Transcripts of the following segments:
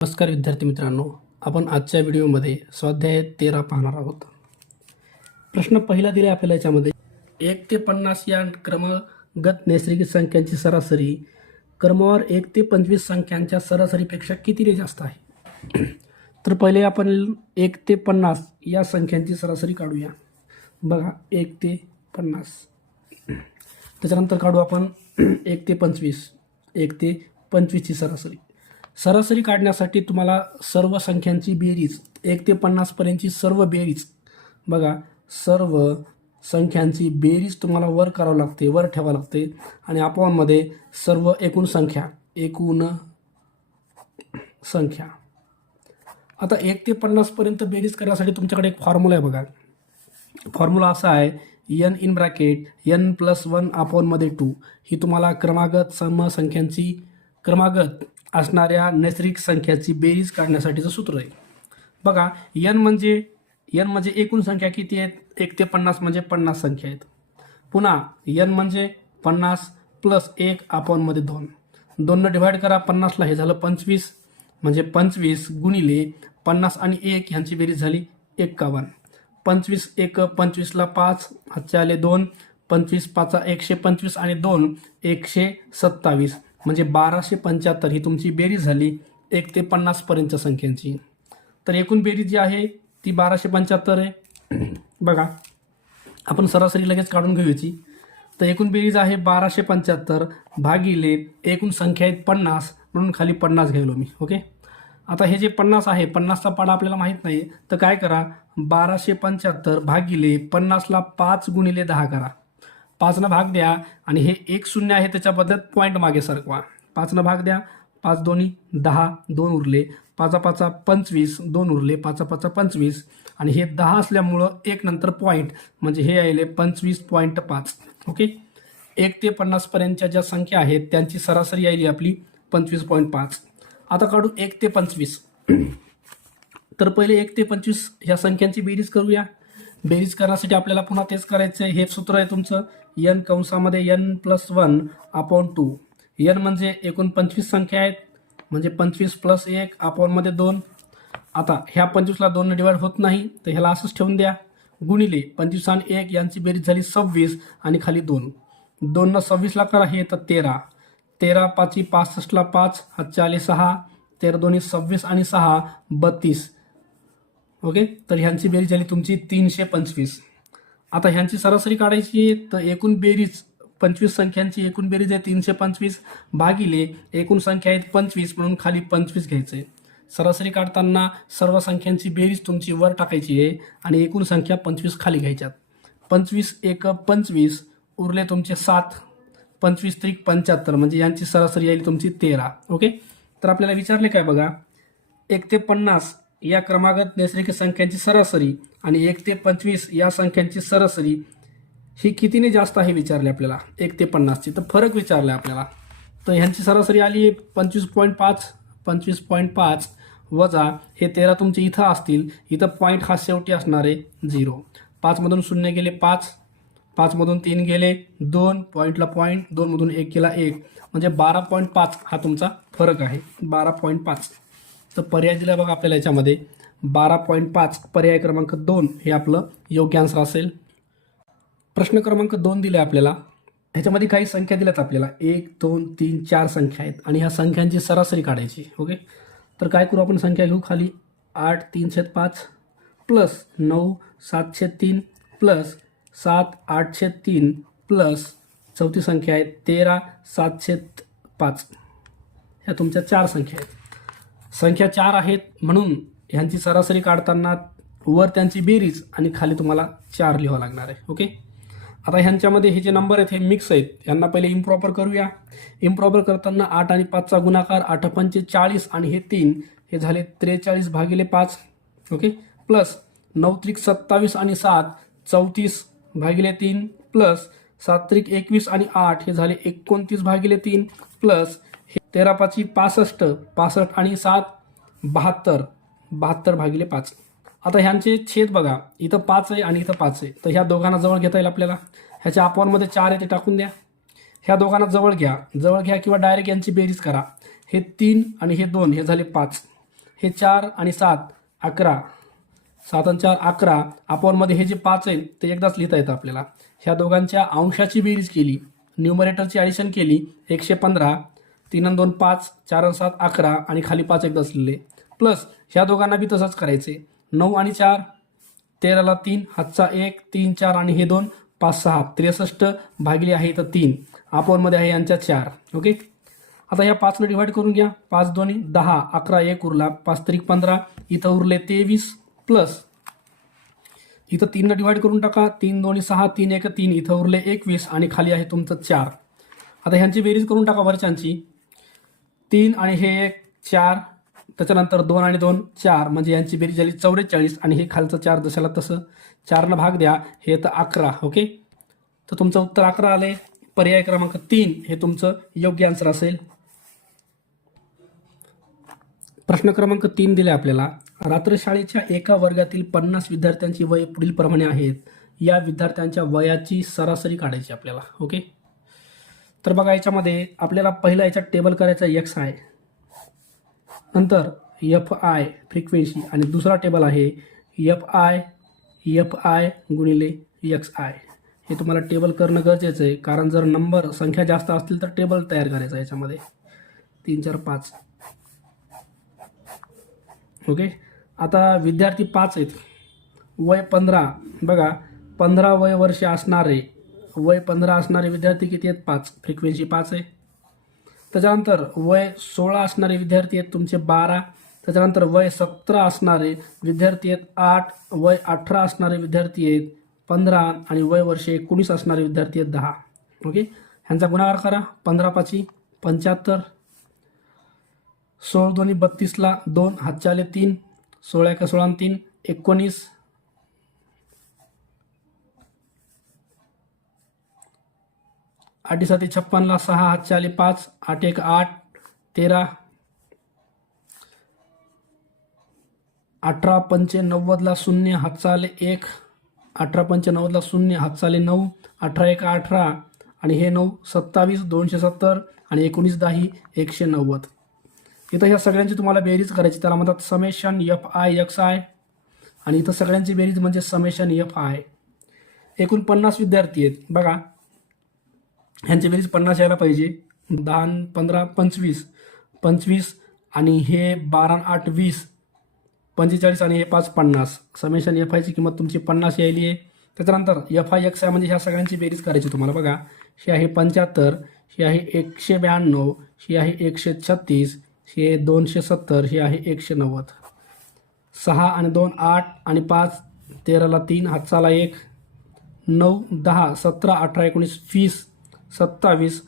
नमस्कार विद्यार्थी मित्रांनो, आपण आजच्या व्हिडिओमध्ये स्वाध्याय 13 पाहणार आहोत. प्रश्न पहिला दिला आपल्याला याच्यामध्ये 1 ते 50 या क्रमगत नैसर्गिक संख्यांची सरासरी क्रमवार 1 ते 25 संख्यांच्या सरासरीपेक्षा कितीने जास्त आहे. तर पहिले आपण 1 ते 50 या संख्यांची सरासरी काढूया. बघा 1 ते 50, त्याच्यानंतर काढू आपण 1 ते 25, 1 ते 25ची सरासरी काढण्यासाठी तुम्हाला सर्व संख्यांची बेरीज 1 ते 50 पर्यंतची सर्व बेरीज, बघा सर्व संख्यांची बेरीज तुम्हाला वर करावं लागते, वर ठेवावं लागते आणि आपणमध्ये सर्व एकूण संख्या. आता 1 ते 50 पर्यंत बेरीज करण्यासाठी तुमच्याकडे एक फॉर्म्युला आहे. बघा फॉर्म्युला असा आहे, n इन ब्रॅकेट n + 1/2. ही तुम्हाला क्रमागत असणाऱ्या नैसर्गिक संख्याची बेरीज काढण्यासाठीचं सूत्र आहे. बघा n म्हणजे एकूण संख्या किती आहेत, 1 ते 50 म्हणजे 50 संख्या आहेत. पुन्हा n म्हणजे 50 + 1/2. 2 डिवाइड करा 50ला, हे झालं 25, म्हणजे 25 गुणिले 50 आणि 1 ह्यांची बेरीज झाली 51. 25 1 25ला 5, हातचे आले 2, 25 5 125 आणि 2 127, म्हणजे 1275 ही तुमची बेरीज झाली 1 ते 50 पर्यंतच्या संख्यांची. तर एकूण बेरीज जी आहे ती 1275 आहे. बघा आपण सरासरी लगेच काढून घेऊयाची. तर एकूण बेरीज आहे 1275 भागिले एकूण संख्या आहेत 50, म्हणून खाली 50 घ्यायलो मी. ओके, आता हे जे 50 आहे, 50चा पाडा आपल्याला माहीत नाही, तर काय करा, 1275 भागिले 50ला 5 गुणिले 10 करा. 5 भाग द्या आणि हे 1 0 आहे त्याच्याबद्दल पॉईंट मागे सरकवा. 5 भाग द्या, 5 दोन्ही 10, 2 उरले, 5 5 25, 2 उरले, 5 5 25 आणि हे 10 असल्यामुळं 1 नंतर पॉईंट, म्हणजे हे आले 25.5. ओके, 1 ते 50 पर्यंतच्या ज्या संख्या आहेत त्यांची सरासरी आली आपली 25.5. आता काढू 1 ते 25. तर पहिले 1 ते 25 ह्या संख्यांची बेरीज करूया. बेरीज करण्यासाठी आपल्याला पुन्हा तेच करायचं आहे. हे सूत्र आहे तुमचं n कंसामध्ये n + 1/2. n म्हणजे एकूण 25 संख्या आहेत, म्हणजे 25 + 1/2. आता ह्या 25ला 2 डिवाइड होत नाही, तर ह्याला असंच ठेवून द्या, गुणिले 25 आणि 1 यांची बेरीज झाली 26 आणि खाली 2. 2 न 26ला करा, हे तर 13. 13 5 65ला 5, हातचे आले 6, 13 दोन्ही 26 आणि 6 32. ओके, तर ह्यांची बेरीज झाली तुमची 325. आता ह्यांची सरासरी काढायची आहे, तर एकूण बेरीज 25 संख्यांची एकूण बेरीज आहे 325 भागिले एकूण संख्या आहेत 25, म्हणून खाली 25 घ्यायचं आहे. सरासरी काढताना सर्व संख्यांची बेरीज तुमची वर टाकायची आहे आणि एकूण संख्या 25 खाली घ्यायच्यात. 25 1 25 उरले तुमचे 7, 25 3 75, म्हणजे यांची सरासरी आली तुमची 13. ओके, तर आपल्याला विचारले काय बघा, 1 ते 50 या क्रमागत नैसर्गिक संख्यांची सरासरी आणि 1 ते 25 या संख्यांची सरासरी ही कितीने जास्त आहे विचारले आपल्याला, 1 ते 50ची. तर फरक विचारला आपल्याला, तर ह्यांची सरासरी आली 25.5. 25.5 वजा हे 13 तुमचे इथं असतील, इथं पॉईंट हा शेवटी असणार आहे 0. 5 मधून 0 गेले 5, 5 मधून 3 गेले 2, पॉईंटला पॉईंट, 2 मधून 1 गेला 1, म्हणजे 12.5 हा तुमचा फरक आहे, 12.5. तर पर्याय दिला बघा आपल्याला याच्यामध्ये 12.5, पर्याय क्रमांक 2 हे आपलं योग्य आन्सर असेल. प्रश्न क्रमांक 2 दिले आपल्याला. ह्याच्यामध्ये काही संख्या दिल्यात आपल्याला, 1 2 3 4 संख्या आहेत आणि ह्या संख्यांची सरासरी काढायची. ओके, तर काय करू आपण, संख्या घेऊ खाली 8 3/5 प्लस 9 7/3 प्लस 7 8/3 प्लस चौथी संख्या आहे 13 7/5. ह्या तुमच्या 4 संख्या आहेत. संख्या 4 आहेत म्हणून ह्यांची सरासरी काढताना वर त्यांची बेरीज आणि खाली तुम्हाला 4 लिहावं लागणार आहे. ओके, आता ह्यांच्यामध्ये हे जे नंबर आहेत हे मिक्स आहेत, यांना पहिले इम्प्रॉपर करूया. इम्प्रॉपर करताना 8 आणि 5चा गुणाकार, 8 5 40 आणि हे 3, हे झाले 43 भागिले 5. ओके, प्लस 9 3 27 आणि 7 34 भागिले 3 प्लस 7 3 21 आणि 8 हे झाले 29 भागिले 3 प्लस हे 13 5 65, 65 आणि 7 72, 72 भागिले 5. आता ह्यांचे छेद बघा, इथं 5 आहे आणि इथं 5 आहे, तर ह्या दोघांना जवळ घेता येईल आपल्याला. ह्याच्या अपॉनमध्ये 4 आहे ते टाकून द्या. ह्या दोघांना जवळ घ्या किंवा डायरेक्ट यांची बेरीज करा. हे 3 आणि हे 2 हे झाले 5. हे 4 आणि 7 11, 7 आणि 4 11. अपॉनमध्ये हे जे 5 आहे ते एकदाच लिहिता येतं आपल्याला. ह्या दोघांच्या अंशाची बेरीज केली, न्यूमरेटरची ॲडिशन केली 115, 3 आणि 2 5, 4 आणि 7 11 आणि खाली 5 एकदाच लिहिले. प्लस ह्या दोघांना बी तसंच करायचे. 9 आणि 4 13ला 3, हातचा 1, 3 4 आणि हे 2 5 6 63 भागिले आहे तर 3, अपॉनमध्ये आहे यांच्या 4. ओके. आता ह्या 5 ने डिवाइड करून घ्या. 5 2 10, 11 1 उरला, 5 3 15, इथं उरले 23, प्लस इथं 3 ने डिवाइड करून टाका. 3 2 6, 3 1 3, इथं उरले 21 आणि खाली आहे तुमचं 4. आता ह्यांची बेरीज करून टाका वरच्यांची. 3 आणि हे 1 4, त्याच्यानंतर 2 आणि 2 4, म्हणजे यांची बेरीज झाली 44 आणि हे खालचं 4 जशाला तसं 4 भाग द्या, हे तर 11. ओके. तर तुमचं उत्तर 11 आले. पर्याय क्रमांक 3 हे तुमचं योग्य आन्सर असेल. प्रश्न क्रमांक 3 दिले आपल्याला. रात्रशाळेच्या एका वर्गातील 50 विद्यार्थ्यांची वय पुढील प्रमाणे आहेत. या विद्यार्थ्यांच्या वयाची सरासरी काढायची आपल्याला. ओके. तर बघा याच्यामध्ये आपल्याला पहिला याच्यात टेबल करायचा XI, नंतर FI फ्रिक्वेन्सी आणि दुसरा टेबल आहे FI गुणिले XI. हे तुम्हाला टेबल करणं गरजेचं आहे, कारण जर नंबर संख्या जास्त असतील तर टेबल तयार करायचं आहे याच्यामध्ये. 3 4 5. ओके. आता विद्यार्थी 5 आहेत, वय 15. बघा 15 वय वर्ष असणारे, वय 15 असणारे विद्यार्थी किती आहेत? 5. फ्रिक्वेन्सी 5 आहे. त्याच्यानंतर वय 16 असणारे विद्यार्थी आहेत तुमचे 12. त्याच्यानंतर वय 17 असणारे विद्यार्थी आहेत 8. वय 18 असणारे विद्यार्थी आहेत 15 आणि वय वर्ष 19 असणारे विद्यार्थी आहेत 10. ओके. ह्यांचा गुणाकार करा. 15 5 75, 16 2 32ला 2, हातचे आले 3, 16 1 16 3 19, 8 7 56ला 6, हातचे आले 5, 8 1 8 13, 18 5 90ला 0, हातचा आले 1, 18 5 90ला 0, हातचा आले 9, 18 1 18 आणि हे 9 27 270 आणि 19 10 190. इथं ह्या सगळ्यांची तुम्हाला बेरीज करायची, त्याला म्हणतात समेशन FI XI, आणि इथं सगळ्यांची बेरीज म्हणजे समेशन FI. एकूण 50 विद्यार्थी आहेत. बघा ह्यांची बेरीज 50 यायला पाहिजे. 10 15 25, 25 आणि हे 12 8 20, 45 आणि हे 5 50. समेशन FIची किंमत तुमची 50 यायली आहे. त्याच्यानंतर FI XI म्हणजे ह्या सगळ्यांची बेरीज करायची तुम्हाला. बघा ही आहे 75, ही आहे 192, ही आहे 136, ही आहे 270, ही आहे 190. 6 आणि 2 8 आणि 5, 13ला 3, हातचाला 1, 9 10 17 18 19 20 27,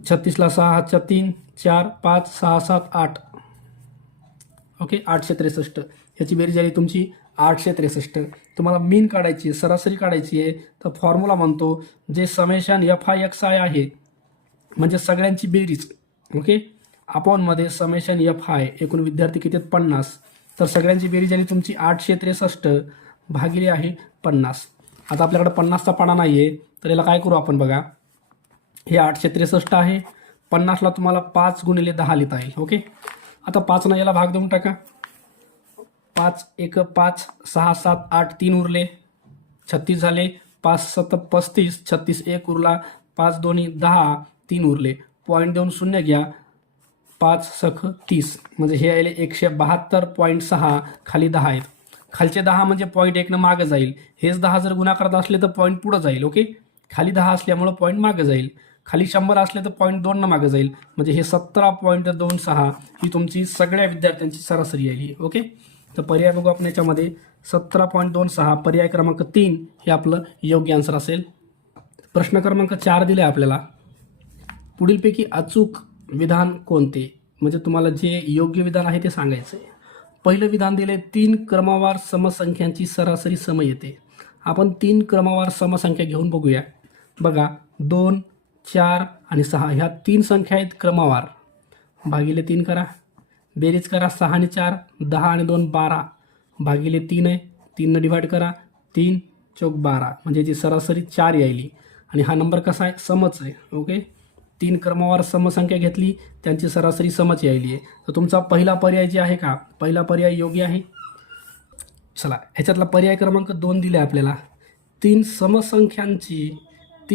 36ला 6, हातच्या 3 4 5 6 7 8. ओके. 863. याची बेरीज झाली तुमची 863. तुम्हाला मीन काढायची, सरासरी काढायची आहे, तर फॉर्म्युला म्हणतो जे समेशन FI XI आहे म्हणजे सगळ्यांची बेरीज. ओके. अपॉनमध्ये समेशन FI, एकूण विद्यार्थी किती आहेत 50, तर सगळ्यांची बेरीज झाली तुमची 863 भागिले आहे 50. आता आपल्याकडे 50चा पाडा नाही आहे, तर याला काय करू आपण. बघा हे 863 आहे, 50ला तुम्हाला 5 गुणिले 10 लिहिता येईल. ओके. आता 5 याला भाग देऊन टाका. 5 1 5 6 7 8 3 उरले, 36 झाले. 5 7 35, 36 1 उरला, 5 2 10 3 उरले. पॉईंट देऊन शून्य घ्या. 5 6 30 म्हणजे हे आले 172.6. खाली 10 आहेत. खालचे 10 म्हणजे पॉईंट 1 मागं जाईल. हेच 10 जर गुणाकारात असले तर पॉईंट पुढं जाईल. ओके. खाली 10 असल्यामुळं पॉईंट मागं जाईल. खाली 100 असले तर पॉईंट 2 मागं जाईल. म्हणजे हे 17.26 ही तुमची सगळ्या विद्यार्थ्यांची सरासरी आहे. ओके. तर पर्याय बघू आपण याच्यामध्ये 17.26, पर्याय क्रमांक 3 हे आपलं योग्य आन्सर असेल. प्रश्न क्रमांक 4 दिले आपल्याला. पुढीलपैकी अचूक विधान कोणते, म्हणजे तुम्हाला जे योग्य विधान आहे ते सांगायचं आहे. पहिलं विधान दिले 3 क्रमवार समसंख्यांची सरासरी सम येते. आपण 3 क्रमवार समसंख्या घेऊन बघूया. बघा 2 4 आणि 6 ह्या 3 संख्या आहेत क्रमवार. भागिले 3 करा, बेरीज करा. 6 आणि 4 10 आणि 2 12 भागिले 3 आहे. 3 डिवाइड करा. 3 चौक 12 म्हणजे जी सरासरी 4 यायली. आणि हा नंबर कसा आहे? समच आहे. ओके. 3 क्रमवार समसंख्या घेतली, त्यांची सरासरी समच यायली आहे. तर तुमचा पहिला पर्याय जे आहे का, पहिला पर्याय योग्य आहे. चला, ह्याच्यातला पर्याय क्रमांक 2 दिला आहे आपल्याला. 3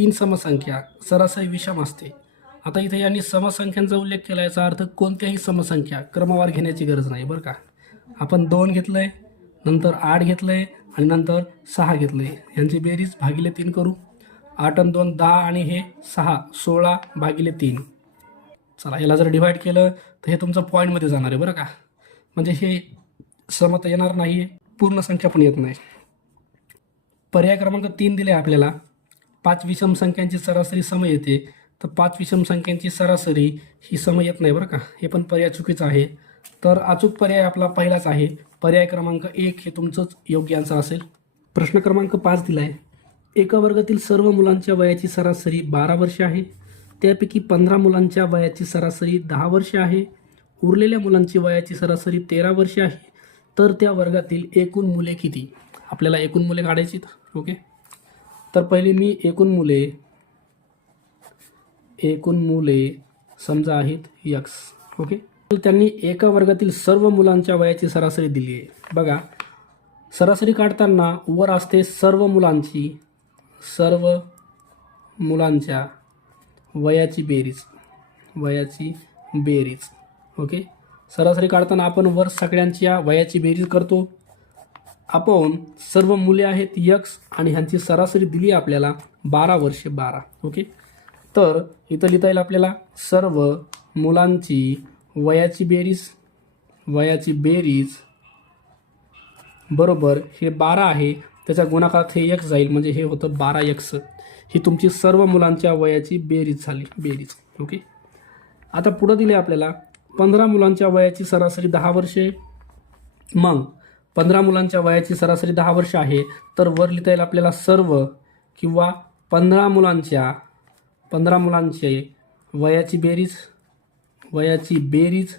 समसंख्या सरासरी विषम असते. आता इथे यांनी समसंख्यांचा उल्लेख केला, याचा अर्थ कोणत्याही समसंख्या क्रमवार घेण्याची गरज नाही बरं का. आपण 2 घेतलं आहे, नंतर 8 घेतलं आहे आणि नंतर 6 घेतलं आहे. यांची बेरीज भागिले 3 करू. 8 आणि 2 10 आणि हे 6 16 भागिले 3. चला, याला जर डिवाईड केलं तर हे तुमचं पॉईंटमध्ये जाणार आहे बरं का. म्हणजे हे समता येणार नाही आहे, पूर्ण संख्या पण येत नाही. पर्याय क्रमांक 3 दिले आपल्याला. 5 विषम संख्यांची सरासरी सम येते, तर 5 विषम संख्यांची सरासरी ही सम येत नाही बरं का. हे पण पर्याय चुकीचा आहे. तर अचूक पर्याय आपला पहिलाच आहे, पर्याय क्रमांक 1 हे तुमचंच योग्य आन्सर असेल. प्रश्न क्रमांक 5 दिला आहे. एका वर्गातील सर्व मुलांच्या वयाची सरासरी 12 वर्षे आहे. त्यापैकी 15 मुलांच्या वयाची सरासरी 10 वर्षे आहे. उरलेल्या मुलांची वयाची सरासरी 13 वर्षे आहे. तर त्या वर्गातील एकूण मुले किती? आपल्याला एकूण मुले काढायची. ओके, तर पहिले मी एकूण मुले समजा आहेत x. ओके, त्यांनी एका वर्गातील सर्व मुलांच्या वयाची सरासरी दिली आहे. बघा, सरासरी काढताना वर असते सर्व मुलांच्या वयाची बेरीज. ओके, सरासरी काढताना आपण वर सगळ्यांच्या वयाची बेरीज करतो. आपण सर्व मुले आहेत x आणि ह्यांची सरासरी दिली आपल्याला 12 वर्षे 12. ओके, तर इथं लिहिता येईल आपल्याला सर्व मुलांची वयाची बेरीज बरोबर हे 12 आहे, त्याच्या गुणाकारात हे x जाईल, म्हणजे हे होतं 12x. ही तुमची सर्व मुलांच्या वयाची बेरीज झाली. ओके, आता पुढं दिले आपल्याला 15 मुलांच्या वयाची सरासरी 10 वर्षे. मग 15 मुलांच्या वयाची सरासरी 10 वर्ष आहे, तर वर लिहिता येईल आपल्याला सर्व किंवा 15 मुलांचे वयाची बेरीज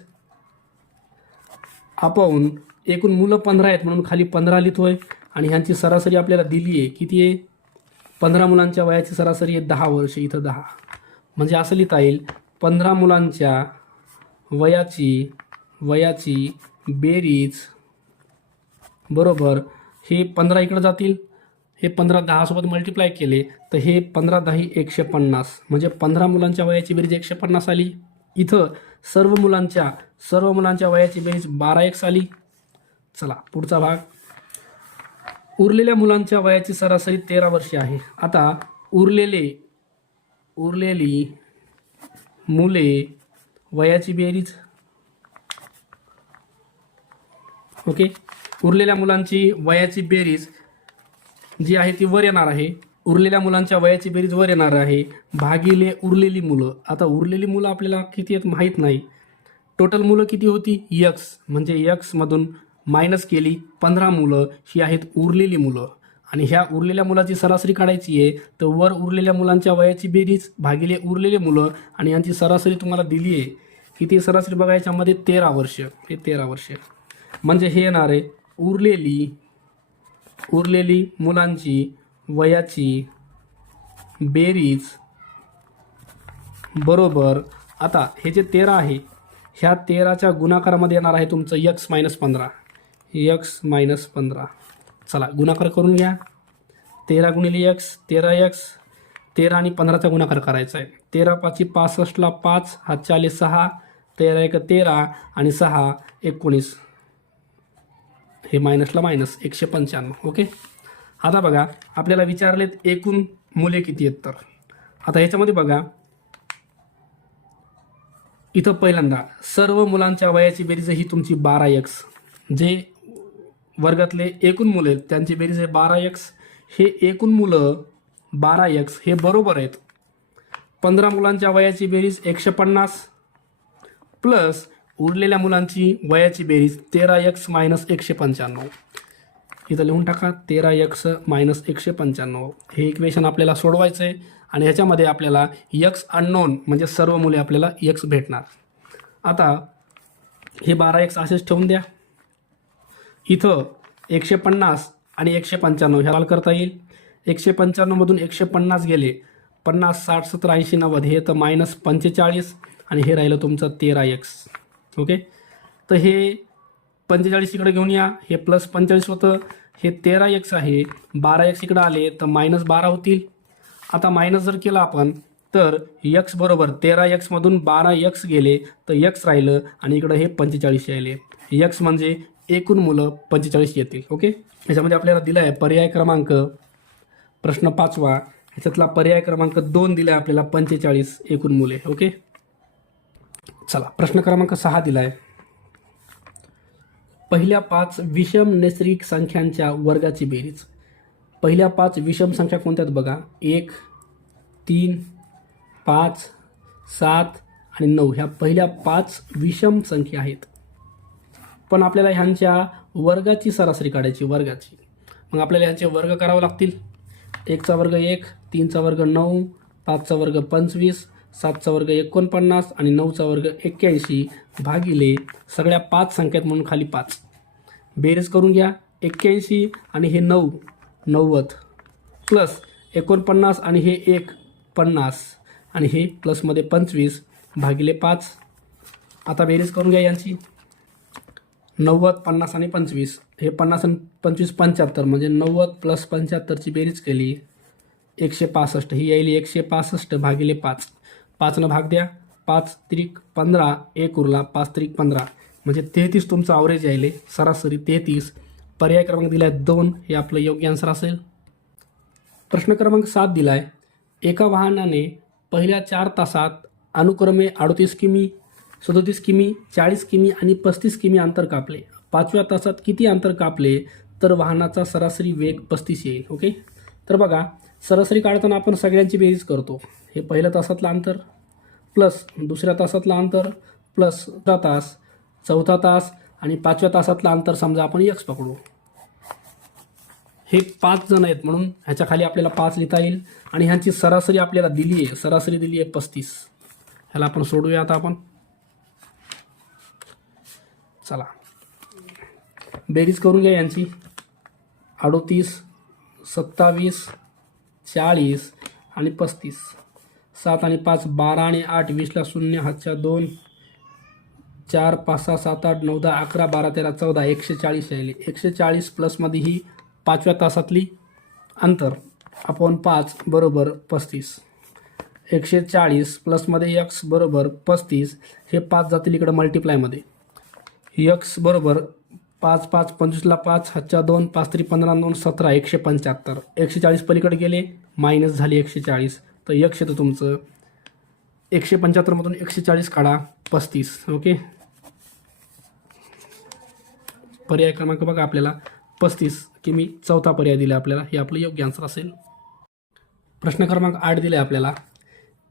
आपण एकूण मुलं 15 आहेत म्हणून खाली 15 लिहितोय आणि ह्यांची सरासरी आपल्याला दिली आहे. किती आहे? 15 मुलांच्या वयाची सरासरी आहे 10 वर्षे, इथं 10. म्हणजे असं लिहिता येईल 15 मुलांच्या वयाची बेरीज बरोबर हे 15 इकडे जातील, हे 15 10 सोबत मल्टिप्लाय केले तर हे 15 10 150, म्हणजे 15 मुलांच्या वयाची बेरीज 150 आली. इथं सर्व मुलांच्या वयाची बेरीज 12x आली. चला, पुढचा भाग. उरलेल्या मुलांच्या वयाची सरासरी 13 वर्षे आहे. आता उरलेली मुले वयाची बेरीज. ओके, उरलेल्या मुलांची वयाची बेरीज जी आहे ती वर येणार आहे. उरलेल्या मुलांच्या वयाची बेरीज वर येणार आहे भागिले उरलेली मुलं. आता उरलेली मुलं आपल्याला किती आहेत माहीत नाही. टोटल मुलं किती होती? x, म्हणजे x मधून मायनस केली 15 मुलं, ही आहेत उरलेली मुलं. आणि ह्या उरलेल्या मुलाची सरासरी काढायची आहे, तर वर उरलेल्या मुलांच्या वयाची बेरीज भागिले उरलेले मुलं आणि यांची सरासरी तुम्हाला दिली आहे. किती सरासरी बघायच्यामध्ये 13 वर्ष. हे 13 वर्ष म्हणजे हे येणार आहे उरलेली मुलांची वयाची बेरीज बरोबर. आता हे जे 13 आहे, ह्या 13च्या गुणाकारामध्ये येणार आहे तुमचं x - 15. चला, गुणाकार करून घ्या. 13 गुणिले x 13x. 13 आणि 15चा गुणाकार करायचा आहे. 13 5 65ला 5, हातच्या आले 6, 13 1 13 आणि 6 19, हे मायनसला मायनस 195. ओके, आता बघा आपल्याला विचारलेत एकूण मुले किती आहेत. तर आता ह्याच्यामध्ये बघा, इथं पहिल्यांदा सर्व मुलांच्या वयाची बेरीज ही तुमची 12x. जे वर्गातले एकूण मुले आहेत त्यांची बेरीज आहे 12x. हे एकूण मुलं 12x हे बरोबर आहेत 15 मुलांच्या वयाची बेरीज 150 प्लस उरलेल्या मुलांची वयाची बेरीज 13x - 195. इथं लिहून टाका 13x - 195. हे इक्वेशन आपल्याला सोडवायचं आहे आणि ह्याच्यामध्ये आपल्याला x अननोन म्हणजे सर्व मुले आपल्याला x भेटणार. आता हे 12x असेच ठेवून द्या. इथं 150 आणि 195 ह्या करता येईल. 195 मधून 150 गेले 50, 60, 70, 80, 90 हे तर -45 आणि हे राहिलं तुमचं 13x. ओके, तर हे 45 इकडे घेऊन या, हे +45 होतं, हे 13x आहे, 12x इकडे आले तर -12 होतील. आता मायनस जर केला आपण तर x बरोबर 13x मधून 12x गेले तर x राहिलं आणि इकडं हे 45 यायले. x म्हणजे एकूण मुलं 45 येतील. ओके, याच्यामध्ये आपल्याला दिलं आहे पर्याय क्रमांक प्रश्न 5वा, ह्याच्यातला पर्याय क्रमांक 2 दिला आहे आपल्याला 45 एकूण मुले. ओके, चला प्रश्न क्रमांक 6 दिला आहे. पहिल्या 5 विषम नैसर्गिक संख्यांच्या वर्गाची बेरीज. पहिल्या 5 विषम संख्या कोणत्या आहेत बघा, 1, 3, 5, 7 आणि 9 ह्या पहिल्या 5 विषम संख्या आहेत. पण आपल्याला ह्यांच्या वर्गाची सरासरी काढायची, वर्गाची. मग आपल्याला ह्यांचे वर्ग करावे लागतील. 1 चा वर्ग 1, 3 चा वर्ग 9, 5 चा वर्ग 25, 7 चा वर्ग 49 आणि 9 चा वर्ग 81 भागिले सगळ्या 5 संख्या आहेत म्हणून खाली 5. बेरीज करून घ्या. 81 आणि हे 9 90 प्लस 49 आणि हे 1 50 आणि हे प्लसमध्ये 25 भागिले 5. आता बेरीज करून घ्या यांची. 90, 50 आणि 25, हे 50 आणि 25 75, म्हणजे 90 + 75ची बेरीज केली 165. ही यायली 165 भागिले 5. 5 भाग द्या, 5 त्रिक 15, 1 उरला, 5 त्रिक 15 म्हणजे 33 तुमचं ॲव्हरेज यायले, सरासरी 33. पर्याय क्रमांक दिला आहे 2, हे आपलं योग्य आन्सर असेल. प्रश्न क्रमांक 7 दिला आहे. एका वाहनाने पहिल्या 4 तासात अनुक्रमे 38 किमी, 37 किमी, 40 किमी आणि 35 किमी अंतर कापले. 5व्या तासात किती अंतर कापले तर वाहनाचा सरासरी वेग 35 येईल. ओके, तर बघा सरासरी काढताना आपण सगळ्यांची बेरीज करतो. हे पहिल्या तासातलं अंतर प्लस दुसऱ्या तासातलं अंतर प्लस 3 तास, 4था तास आणि 5व्या तासातलं अंतर समजा आपण x पकडू. हे 5 जण आहेत म्हणून ह्याच्या खाली आपल्याला 5 लिहिता येईल आणि ह्यांची सरासरी आपल्याला दिली आहे, सरासरी दिली आहे 35. ह्याला आपण सोडूया आता आपण. चला बेरीज करून घ्या यांची. 38, 27, 40 आणि 35. 7 आणि 5 12 आणि 8 20ला 0, हातच्या 2, 4, 5, 6, 7, 8, 9, 10, 11, 12, 13, 14, 140 यायले. 140 प्लसमध्ये ही 5व्या तासातली अंतर अपॉन 5 बरोबर 35. 140 प्लसमध्ये x बरोबर 35, हे 5 जातील इकडं मल्टिप्लायमध्ये. x बरोबर 5, 5, 25ला 5, हातच्या 2, 5 3 15, 2 17, 175. 140 पलीकडे गेले, मायनस झाली 140, तर x येतं तुमचं 175 मधून 140 काढा 35. ओके, पर्याय क्रमांक बघा आपल्याला 35 किमी, चौथा पर्याय दिला आपल्याला, हे आपलं योग्य आन्सर असेल. प्रश्न क्रमांक 8 दिले आपल्याला.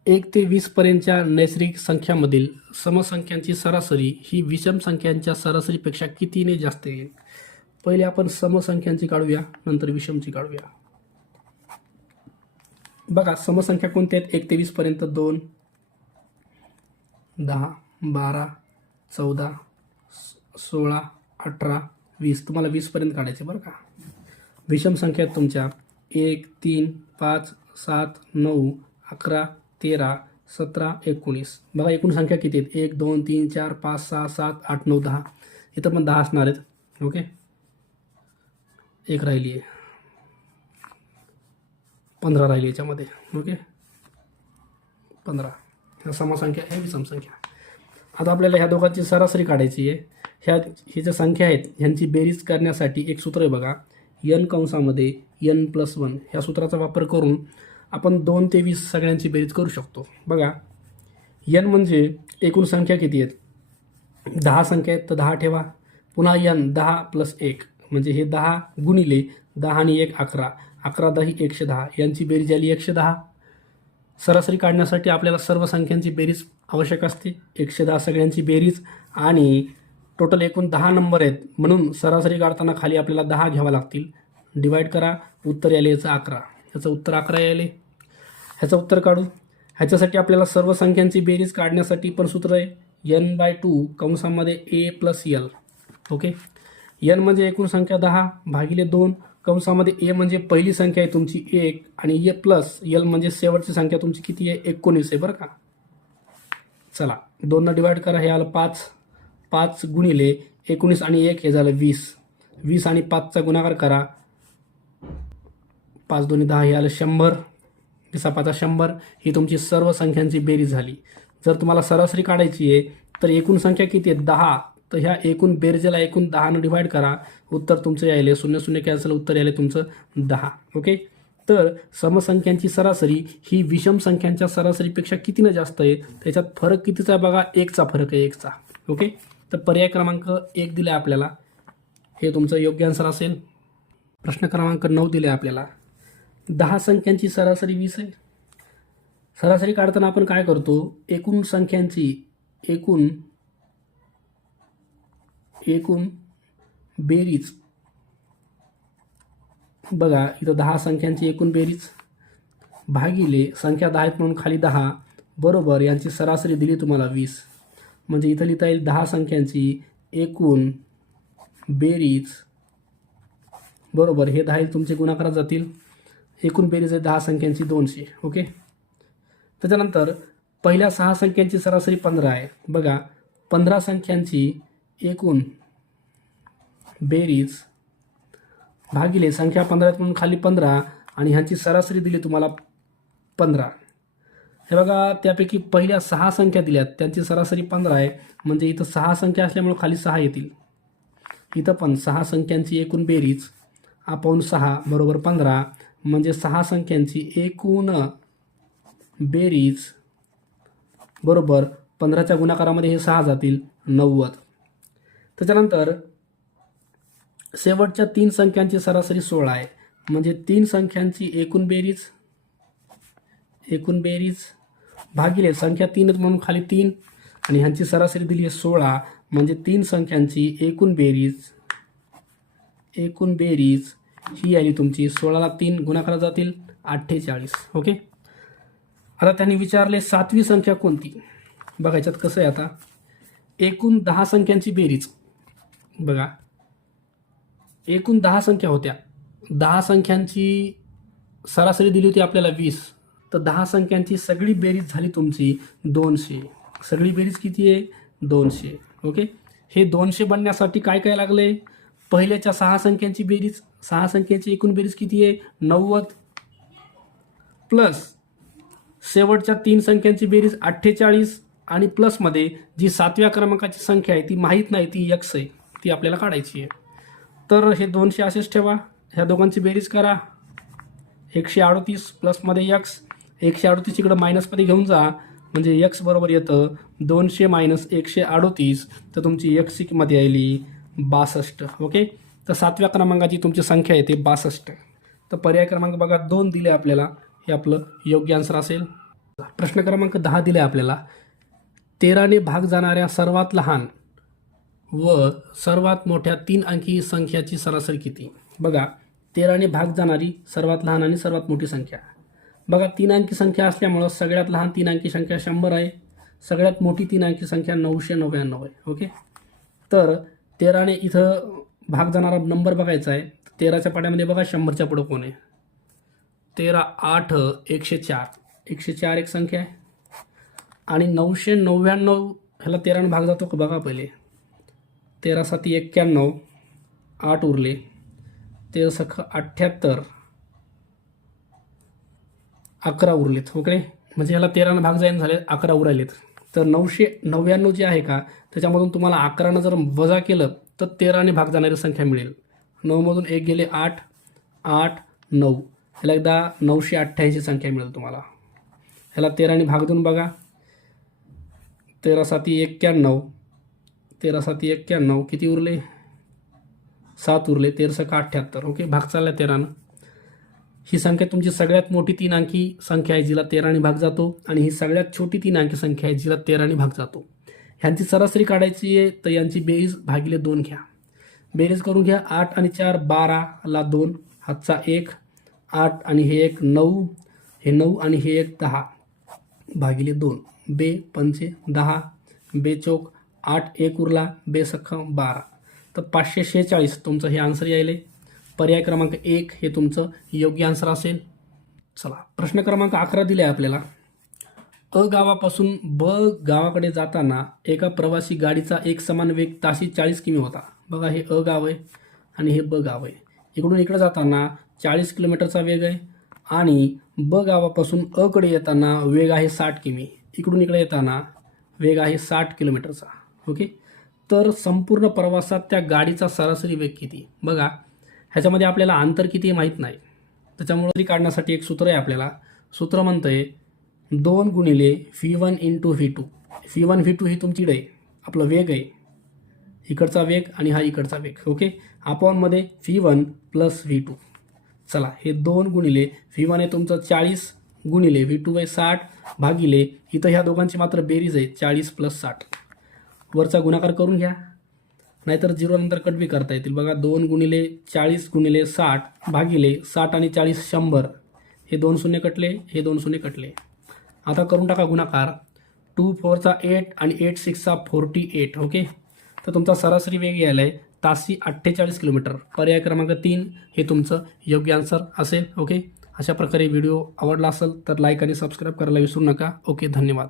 1 ते 20 पर्यंतच्या नैसर्गिक संख्यांमधील समसंख्यांची सरासरी ही विषम संख्यांच्या सरासरीपेक्षा कितीने जास्त येईल. पहिले आपण समसंख्यांची काढूया, नंतर विषमची काढूया. बघा समसंख्या कोणत्या आहेत. 1 ते 20 पर्यंत 2, 10, 12, 14, 16, 18, 20. तुम्हाला 20 पर्यंत काढायचे बरं का. विषम संख्या आहेत तुमच्या 1, 3, 5, 7, 9, 11, 13, 17, 19. बघा एकूण संख्या किती आहेत. 1, 2, 3, 4, 5, 6, 7, 8, 9, 10. इथं पण 10 असणार आहेत. ओके, एक राहिली आहे, 15 राहिली याच्यामध्ये. ओके, 15 ह्या समसंख्या, हे विषम संख्या. आता आपल्याला ह्या दोघांची सरासरी काढायची आहे. ही ज्या संख्या आहेत ह्यांची बेरीज करण्यासाठी एक सूत्र आहे बघा, n कंसामध्ये n+1 ह्या सूत्राचा वापर करून आपण 2 ते 20 सगळ्यांची बेरीज करू शकतो. बघा n म्हणजे एकूण संख्या किती आहेत. 10 संख्या आहेत तर 10 ठेवा. पुन्हा n 10 + 1 म्हणजे हे 10 गुणिले 10 आणि 1 11, 11 10 110, यांची बेरीज आली 110. सरासरी काढण्यासाठी आपल्याला सर्व संख्यांची बेरीज आवश्यक असते. 110 सगळ्यांची बेरीज आणि टोटल एकूण 10 नंबर आहेत म्हणून सरासरी काढताना खाली आपल्याला 10 घ्यावा लागतील. डिवाइड करा, उत्तर यायले याचं 11. ह्याचं उत्तर 11 यायले. ह्याचं उत्तर काढू. ह्याच्यासाठी आपल्याला सर्व संख्यांची बेरीज काढण्यासाठी पण सूत्र आहे n/2 कंसामध्ये a + l. Okay, n म्हणजे एकूण संख्या 10 भागिले 2 कंसामध्ये ए म्हणजे पहिली संख्या आहे तुमची 1 आणि ए प्लस एल म्हणजे शेवटची संख्या तुमची किती आहे 19 आहे बरं का. चला 2 डिवाइड करा, हे आलं 5. 5 गुणिले 19 आणि 1 हे झालं 20. 20 आणि 5चा गुणाकार करा, 5 2 10 हे आलं 100. 20 100. ही तुमची सर्व संख्यांची बेरीज झाली. जर तुम्हाला सरासरी काढायची आहे तर एकूण संख्या किती आहे 10, तर ह्या एकूण बेरजेला एकूण 10 डिवाइड करा, उत्तर तुमचं यायले 0 0 कॅन्सल, उत्तर यायले तुमचं 10. ओके. तर समसंख्यांची सरासरी ही विषम संख्यांच्या सरासरीपेक्षा कितीनं जास्त आहे, त्याच्यात फरक कितीचा आहे बघा, 1चा फरक आहे, 1चा. ओके. तर पर्याय क्रमांक 1 दिला आपल्याला, हे तुमचं योग्य आन्सर असेल. प्रश्न क्रमांक 9 दिले आपल्याला, 10 संख्यांची सरासरी 20 आहे. सरासरी काढताना आपण काय करतो, एकूण संख्यांची एकूण बेरीज बघा, इथं 10 संख्यांची एकूण बेरीज भागिले संख्या 10 आहेत म्हणून खाली 10 बरोबर यांची सरासरी दिली तुम्हाला 20. म्हणजे इथं लिहिता येईल 10 संख्यांची एकूण बेरीज बरोबर, हे 10 तुमचे गुणाकारात जातील, एकूण बेरीज आहे 10 संख्यांची 200. ओके. त्याच्यानंतर पहिल्या 6 संख्यांची सरासरी 15 आहे. बघा 15 संख्यांची एकूण बेरीज भागिले संख्या 15 आहेत म्हणून खाली 15 आणि ह्यांची सरासरी दिली तुम्हाला 15. हे बघा त्यापैकी पहिल्या 6 संख्या दिल्यात त्यांची सरासरी 15 आहे, म्हणजे इथं 6 संख्या असल्यामुळे खाली 6 येतील. इथं पण 6 संख्यांची एकूण बेरीज अपॉन 6 बरोबर 15, म्हणजे 6 संख्यांची एकूण बेरीज बरोबर 15च्या गुणाकारामध्ये हे 6 जातील 90. त्याच्यानंतर शेवटच्या 3 संख्यांची सरासरी 16 आहे, म्हणजे 3 संख्यांची एकूण बेरीज भागिले संख्या 3 म्हणून खाली 3 आणि ह्यांची सरासरी दिली आहे 16, म्हणजे 3 संख्यांची एकूण बेरीज ही आली तुमची 16ला 3 गुणाकारात जातील 48. ओके. आता त्यांनी विचारले 7वी संख्या कोणती. बघा याच्यात कसं आहे, आता एकूण 10 संख्यांची बेरीज बघा, एकूण 10 संख्या होत्या, 10 संख्यांची सरासरी दिली होती आपल्याला 20, तर 10 संख्यांची सगळी बेरीज झाली तुमची 200. सगळी बेरीज किती आहे 200. ओके. हे 200 बनण्यासाठी काय काय लागले, पहिल्याच्या 6 संख्यांची बेरीज, 6 संख्यांची एकूण बेरीज किती आहे 90 प्लस शेवटच्या 3 संख्यांची बेरीज 48 आणि प्लसमध्ये जी 7व्या क्रमांकाची संख्या आहे ती माहीत नाही, ती x आहे, ती आपल्याला काढायची आहे. तर हे 200 असेच ठेवा, ह्या दोघांची बेरीज करा, 138 प्लसमध्ये x, 138 इकडं मायनसमध्ये घेऊन जा, म्हणजे x बरोबर येतं 200 मायनस 138, तर तुमची x ची किंमत यायली 62. ओके. तर 7व्या क्रमांकाची तुमची संख्या येते 62. तर पर्याय क्रमांक बघा 2 दिले आपल्याला, हे आपलं योग्य आन्सर असेल. प्रश्न क्रमांक 10 दिले आपल्याला, 13ने भाग जाणाऱ्या सर्वात लहान व सर्वात मोठ्या 3 अंकी संख्याची सरासरी किती. बघा 13ने भाग जाणारी सर्वात लहान आणि सर्वात मोठी संख्या. बघा 3 अंकी संख्या असल्यामुळं सगळ्यात लहान 3 अंकी संख्या 100 आहे, सगळ्यात मोठी 3 अंकी संख्या 999 आहे. ओके. तर 13ने इथं भाग जाणारा नंबर बघायचा आहे, 13च्या पाड्यामध्ये बघा 100च्या पुढं कोण आहे, 13 8 104, 104 एक संख्या आहे आणि 999 ह्याला 13ने भाग जातो का बघा पहिले, 13 7 91, 8 उरले, 13 सख 78, 11 उरलेत. ओके. म्हणजे ह्याला 13ने भाग जाईन झाले 11 उरायलेत. तर 999 जे आहे का त्याच्यामधून तुम्हाला 11नं जर वजा केलं तर 13ने भाग जाणारी संख्या मिळेल. 9मधून 1 गेले 8, 8 9, ह्याला एकदा 988 संख्या मिळेल तुम्हाला. ह्याला 13ने भाग देऊन बघा, 13 7 91, 13 7 91 किती उरले 7 उरले, 13 सख 78. ओके. भाग चालला 13नं. ही संख्या तुमची सगळ्यात मोठी 3 अंकी संख्या आहे जिला 13ने भाग जातो आणि ही सगळ्यात छोटी 3 अंकी संख्या आहे जिला 13ने भाग जातो. ह्यांची सरासरी काढायची आहे, तर यांची बेरीज भागिले 2 घ्या. बेरीज करून घ्या, 8 आणि 4 12ला 2, हातचा 1, 8 आणि हे 1 9, हे 9 आणि हे 1 10 भागिले 2, बे पंचे 10, बे चौक 8, 1 उरला, बे सख 12, तर 546 तुमचं हे आन्सर यायले. पर्याय क्रमांक 1 हे तुमचं योग्य आन्सर असेल. चला प्रश्न क्रमांक 11 दिला आहे आपल्याला. अ गावापासून ब गावाकडे जाताना एका प्रवासी गाडीचा एक समान वेग ताशी 40 किमी होता. बघा हे अ गाव आहे आणि हे ब गाव आहे. इकडून इकडे जाताना 40 किलोमीटरचा वेग आहे आणि ब गावापासून अ कडे येताना वेग आहे 60 किमी. इकडून इकडे येताना वेग आहे 60 किलोमीटरचा. ओके, तर संपूर्ण प्रवासात त्या गाडीचा सरासरी वेग किती? बघा ह्याच्यामध्ये आपल्याला अंतर किती आहे माहीत नाही, त्याच्यामुळे काढण्यासाठी एक सूत्र आहे आपल्याला. सूत्र म्हणतंय 2 गुणिले V1 into V2. V1 V2 ही तुमची आहे आपलं वेग आहे, इकडचा वेग आणि हा इकडचा वेग. ओके, अपॉनमध्ये V1 प्लस V2. चला हे 2 गुणिले V1 आहे तुमचं 40 गुणिले V2 आहे 60 भागिले इथं ह्या दोघांची मात्र बेरीज आहे 40 प्लस 60. वरचा गुणाकार करून घ्या, नाहीतर 0 नंतर कट बी करता येतील. बघा 2 गुणिले 40 गुणिले 60 भागिले 60 आणि 40 100. हे 2 शून्य कटले, हे 2 शून्य कटले. आता करून टाका गुणाकार. 2 4 चा 8 आणि 8 6 चा 48. ओके, तर तुमचा सरासरी वेग यायला आहे ताशी 48 किलोमीटर. पर्याय क्रमांक 3 हे तुमचं योग्य आन्सर असेल. ओके, अशा प्रकारे व्हिडिओ आवडला असेल तर लाईक आणि सबस्क्राईब करायला विसरू नका. ओके, धन्यवाद.